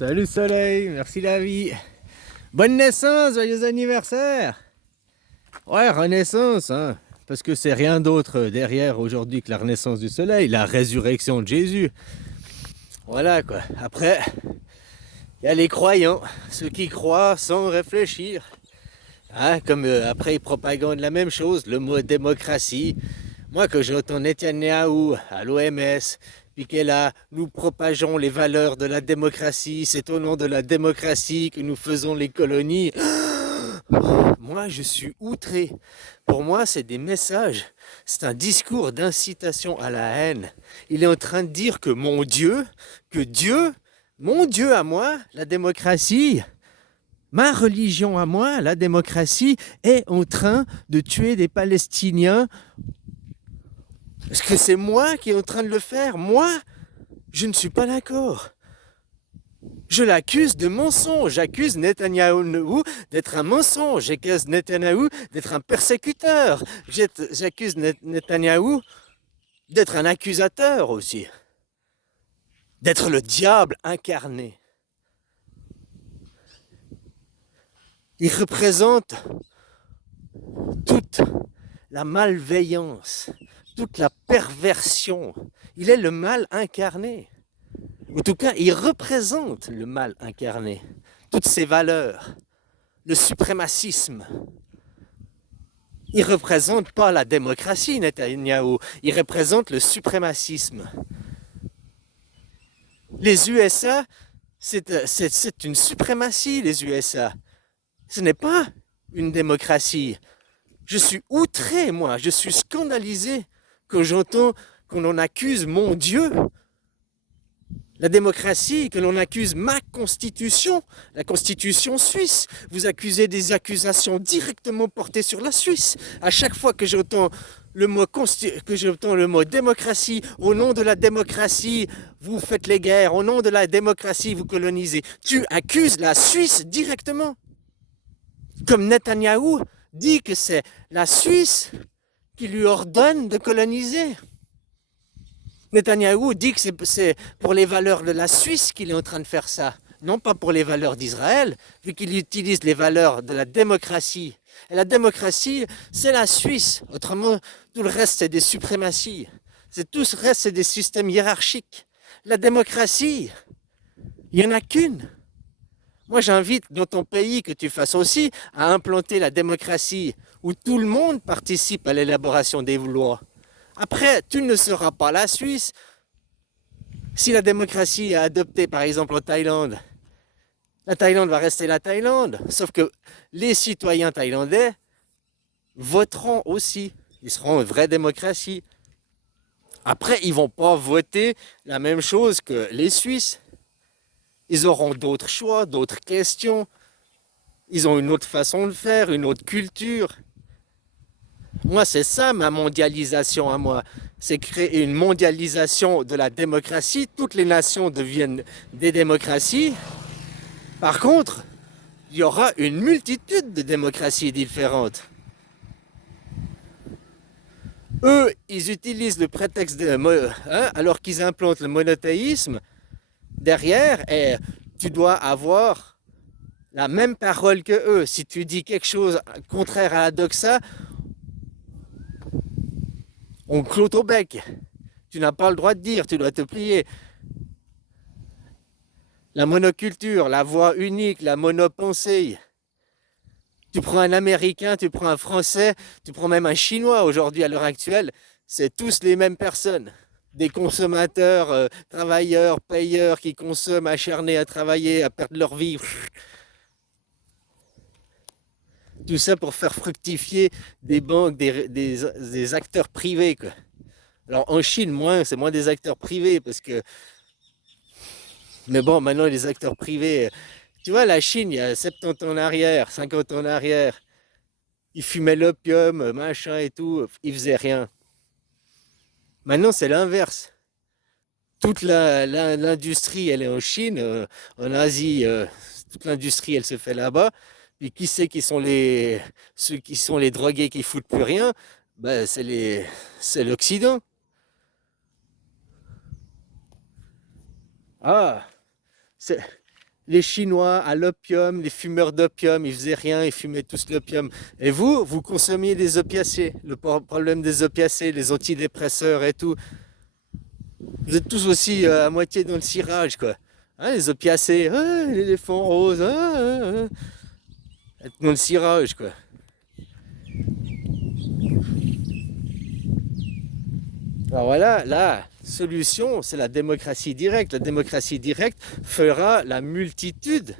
Salut soleil, merci la vie. Bonne naissance, joyeux anniversaire. Ouais, renaissance, hein. Parce que c'est rien d'autre derrière aujourd'hui que la renaissance du soleil, la résurrection de Jésus. Voilà quoi. Après, il y a les croyants, ceux qui croient sans réfléchir. Hein, comme après ils propagandent la même chose, le mot démocratie. Moi que j'entends Netanyahou à l'OMS, puis qu'elle a, nous propageons les valeurs de la démocratie, c'est au nom de la démocratie que nous faisons les colonies. Moi je suis outré. Pour moi c'est des messages, c'est un discours d'incitation à la haine. Il est en train de dire que mon Dieu, mon Dieu à moi, la démocratie, ma religion à moi, la démocratie, est en train de tuer des Palestiniens. Est-ce que c'est moi qui est en train de le faire? Moi, je ne suis pas d'accord. Je l'accuse de mensonge. J'accuse Netanyahou d'être un mensonge. J'accuse Netanyahou d'être un persécuteur. J'accuse Netanyahou d'être un accusateur aussi. D'être le diable incarné. Il représente toute la malveillance, toute la perversion. Il est le mal incarné. En tout cas, il représente le mal incarné. Toutes ses valeurs, le suprémacisme. Il ne représente pas la démocratie, Netanyahou. Il représente le suprémacisme. Les USA, c'est une suprématie, les USA. Ce n'est pas une démocratie. Je suis outré, moi. Je suis scandalisé quand j'entends qu'on en accuse mon Dieu. La démocratie, que l'on accuse ma constitution, la constitution suisse. Vous accusez des accusations directement portées sur la Suisse. À chaque fois que j'entends le mot démocratie, au nom de la démocratie, vous faites les guerres, au nom de la démocratie, vous colonisez. Tu accuses la Suisse directement. Comme Netanyahou dit que c'est la Suisse qui lui ordonne de coloniser. Netanyahou dit que c'est pour les valeurs de la Suisse qu'il est en train de faire ça, non pas pour les valeurs d'Israël, vu qu'il utilise les valeurs de la démocratie. Et la démocratie, c'est la Suisse. Autrement, tout le reste, c'est des suprématies. Tout le reste, c'est des systèmes hiérarchiques. La démocratie, il n'y en a qu'une. Moi, j'invite dans ton pays que tu fasses aussi à implanter la démocratie, où tout le monde participe à l'élaboration des lois. Après, tu ne seras pas la Suisse. Si la démocratie est adoptée, par exemple, en Thaïlande, la Thaïlande va rester la Thaïlande. Sauf que les citoyens thaïlandais voteront aussi. Ils seront une vraie démocratie. Après, ils ne vont pas voter la même chose que les Suisses. Ils auront d'autres choix, d'autres questions. Ils ont une autre façon de faire, une autre culture. Moi, c'est ça ma mondialisation à moi. C'est créer une mondialisation de la démocratie. Toutes les nations deviennent des démocraties. Par contre, il y aura une multitude de démocraties différentes. Eux, ils utilisent le prétexte alors qu'ils implantent le monothéisme derrière, et tu dois avoir la même parole que eux. Si tu dis quelque chose contraire à la doxa, on clôt au bec. Tu n'as pas le droit de dire, tu dois te plier. La monoculture, la voix unique, la monopensée. Tu prends un Américain, tu prends un Français, tu prends même un Chinois aujourd'hui à l'heure actuelle, c'est tous les mêmes personnes. Des consommateurs, travailleurs, payeurs qui consomment acharnés à travailler, à perdre leur vie. Tout ça pour faire fructifier des banques, des acteurs privés, quoi. Alors en Chine, c'est moins des acteurs privés parce que. Mais bon, maintenant les acteurs privés. Tu vois, la Chine, il y a 70 ans en arrière, 50 ans en arrière, ils fumaient l'opium, machin et tout, ils faisaient rien. Maintenant, c'est l'inverse. Toute l'industrie, elle est en Chine, en Asie, toute l'industrie, elle se fait là-bas. Puis qui c'est qui sont ceux qui sont les drogués qui foutent plus rien? Ben, c'est l'Occident. Ah, c'est, les Chinois à l'opium, les fumeurs d'opium, ils faisaient rien, ils fumaient tous l'opium. Et vous consommiez des opiacés. Le problème des opiacés, les antidépresseurs et tout. Vous êtes tous aussi à moitié dans le cirage, quoi. Hein, les opiacés, ah, l'éléphant rose, dans le cirage, quoi. Alors voilà, la solution, c'est la démocratie directe. La démocratie directe fera la multitude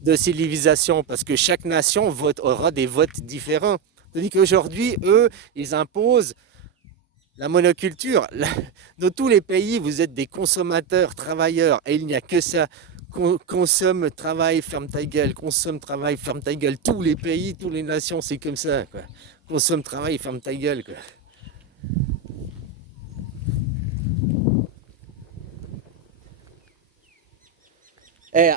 de civilisations parce que chaque nation aura des votes différents. Tandis qu'aujourd'hui, eux, ils imposent la monoculture. Dans tous les pays, vous êtes des consommateurs, travailleurs, et il n'y a que ça. Consomme, travaille, ferme ta gueule. Consomme, travaille, ferme ta gueule. Tous les pays, toutes les nations, c'est comme ça, quoi. Consomme, travaille, ferme ta gueule, quoi. Et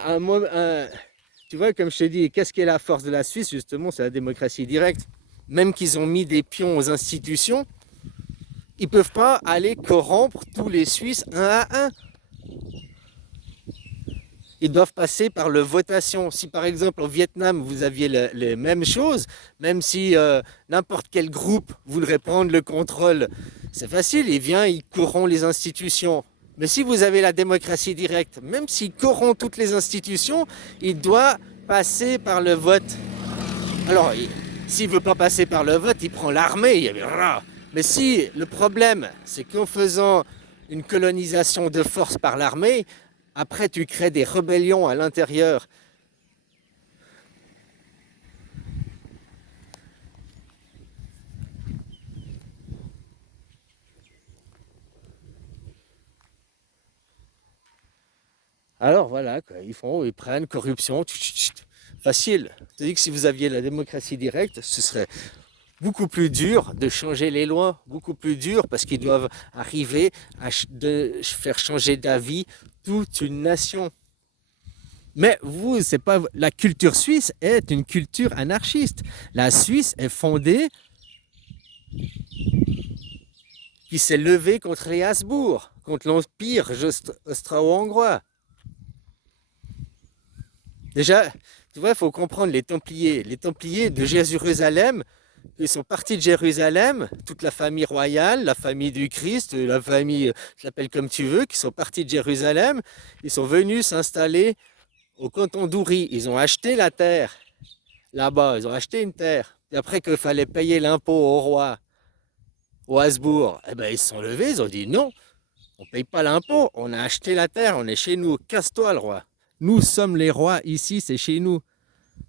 tu vois, comme je te dis, qu'est-ce qui est la force de la Suisse, justement, c'est la démocratie directe. Même qu'ils ont mis des pions aux institutions, ils ne peuvent pas aller corrompre tous les Suisses un à un. Ils doivent passer par la votation. Si par exemple au Vietnam vous aviez les mêmes choses, même si n'importe quel groupe voudrait prendre le contrôle, c'est facile, il vient, il corrompt les institutions. Mais si vous avez la démocratie directe, même s'il corrompt toutes les institutions, il doit passer par le vote. Alors, s'il ne veut pas passer par le vote, il prend l'armée. Mais si le problème, c'est qu'en faisant une colonisation de force par l'armée, après tu crées des rébellions à l'intérieur. Alors voilà, quoi, ils prennent corruption, facile. C'est-à-dire que si vous aviez la démocratie directe, ce serait beaucoup plus dur de changer les lois, beaucoup plus dur parce qu'ils doivent arriver à faire changer d'avis toute une nation. Mais vous, c'est pas la culture suisse est une culture anarchiste. La Suisse est fondée qui s'est levée contre les Habsbourg, contre l'empire austro-hongrois. Déjà, tu vois, il faut comprendre les Templiers. Les Templiers de Jérusalem, ils sont partis de Jérusalem, toute la famille royale, la famille du Christ, la famille, je l'appelle comme tu veux, qui sont partis de Jérusalem. Ils sont venus s'installer au canton d'Oury. Ils ont acheté la terre là-bas, ils ont acheté une terre. Et après qu'il fallait payer l'impôt au roi, au Habsbourg, eh ben, ils se sont levés, ils ont dit non, on ne paye pas l'impôt, on a acheté la terre, on est chez nous, casse-toi le roi. Nous sommes les rois ici, c'est chez nous.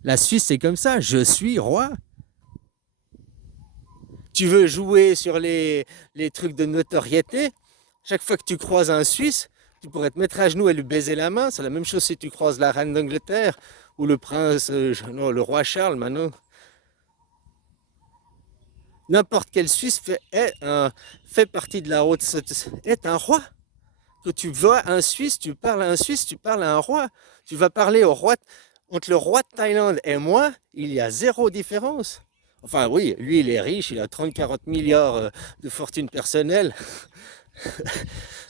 La Suisse, c'est comme ça, je suis roi. Tu veux jouer sur les trucs de notoriété, chaque fois que tu croises un Suisse, tu pourrais te mettre à genoux et lui baiser la main. C'est la même chose si tu croises la reine d'Angleterre ou le prince, non, le roi Charles maintenant. N'importe quel Suisse fait partie de la haute société, est un roi. Que tu vois un Suisse, tu parles à un Suisse, tu parles à un roi. Tu vas parler au roi, entre le roi de Thaïlande et moi, il y a zéro différence. Enfin oui, lui il est riche, il a 30-40 milliards de fortune personnelle.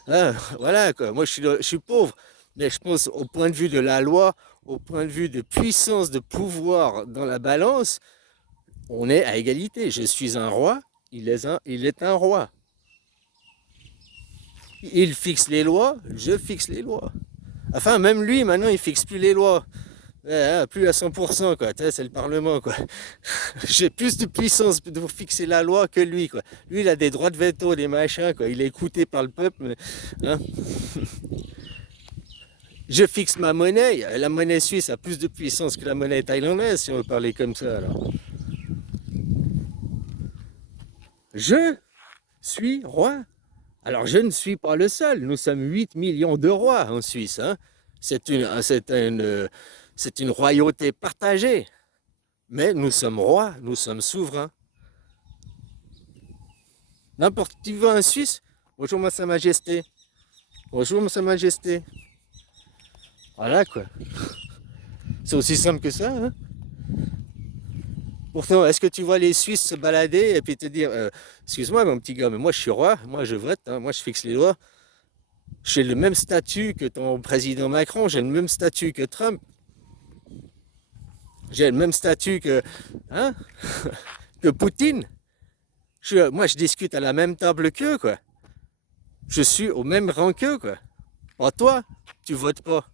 Ah, voilà quoi, moi je suis pauvre. Mais je pense au point de vue de la loi, au point de vue de puissance, de pouvoir dans la balance, on est à égalité. Je suis un roi, il est un roi. Il fixe les lois, je fixe les lois. Enfin, même lui, maintenant, il fixe plus les lois. Plus à 100%, quoi. C'est le Parlement, quoi. J'ai plus de puissance pour fixer la loi que lui, quoi. Lui, il a des droits de veto, des machins, quoi. Il est écouté par le peuple. Hein. Je fixe ma monnaie. La monnaie suisse a plus de puissance que la monnaie thaïlandaise, si on veut parler comme ça, alors. Je suis roi. Alors, je ne suis pas le seul. Nous sommes 8 millions de rois en Suisse. Hein. C'est une royauté partagée. Mais nous sommes rois, nous sommes souverains. N'importe qui veut un Suisse, bonjour, Sa Majesté. Bonjour, Sa Majesté. Voilà, quoi. C'est aussi simple que ça. Hein. Pourtant, est-ce que tu vois les Suisses se balader et puis te dire excuse-moi, mon petit gars, mais moi je suis roi, moi je vote, hein, moi je fixe les lois. J'ai le même statut que ton président Macron, j'ai le même statut que Trump, j'ai le même statut que, hein, que Poutine. Moi, je discute à la même table qu'eux, quoi. Je suis au même rang qu'eux, quoi. Toi, tu votes pas.